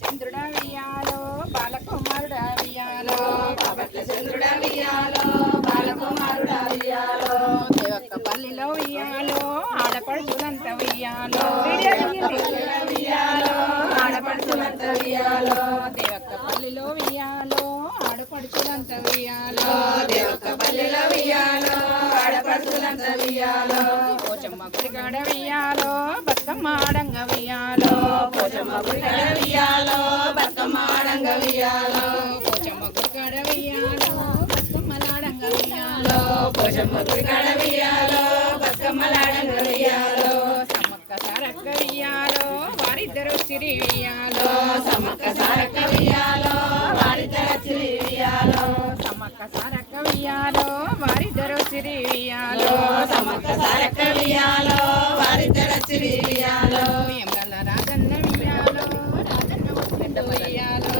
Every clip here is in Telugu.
చంద్రుడా వియాలో బాలకుమారుడా వియాలో బాపట్ల చంద్రుడా వియాలో బాలకుమారుడా వియాలో దేవక్క పల్లిలో వియాలో ఆడపడుచులంత వియాలో వియాలో ఆడపడుచులంత వియాలో దేవక్క పల్లిలో వియాలో ఆడపడుచులంత వియాలో దేవక్క పల్లెలో వియాలో ఆడపడుచులంత వియాలో పోచమ్మ గుడికాడ వియాలో బతుకమ్మ ఆడంగ వియాలో పోచమ్మ గుడికాడ వియాలో బతుకమ్మ ఆడంగ వియాలో పోచమ్మ గుడికాడ వియాలో బతుకమ్మలాడంగ వియాలో పోచమ్మ గుడికాడ వియాలో బతుకమ్మలాడంగ వియాలో సమ్మక్క సారక్క వియాలో వారిద్దరు సిరి వియాలో సమ్మక్క సారక్క వియాలో వారిద్దరు చిరి వియాలో సమ్మక్క సారక్క వియాలో వారిద్దరు సిరి వియాలో సమ్మక్క సారక్క వియాలో వారిద్దరు చిరి వియాలో ఎంగల రాజన్న వియాలో రాజన్న వచ్చిన వియాలో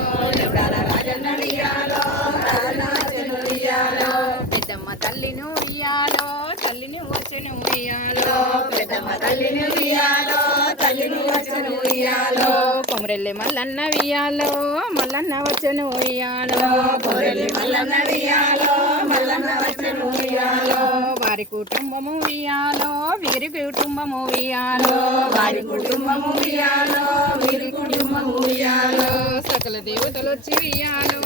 రాజన్న వియాలో రాజన్న వచ్చిన వియాలో పెద్దమ్మ తల్లిని వియాలో తల్లిని వచ్చిన వియాలో పెద్దమ్మ తల్లిని వియాలో తల్లిని వచ్చిన వియాలో కొమరెల్లి మల్లన్న వియాలో మల్లన్న వచ్చను వియాలో కొరెల్లి మల్లన్న వియాలో మల్లన్న వచ్చిన వియాలో వారి కుటుంబము వియాలో వీరి కుటుంబము వియాలో వారి కుటుంబము వియాలో వీరి కుటుంబము వియాలో సకల దేవతలు వచ్చి వియాలో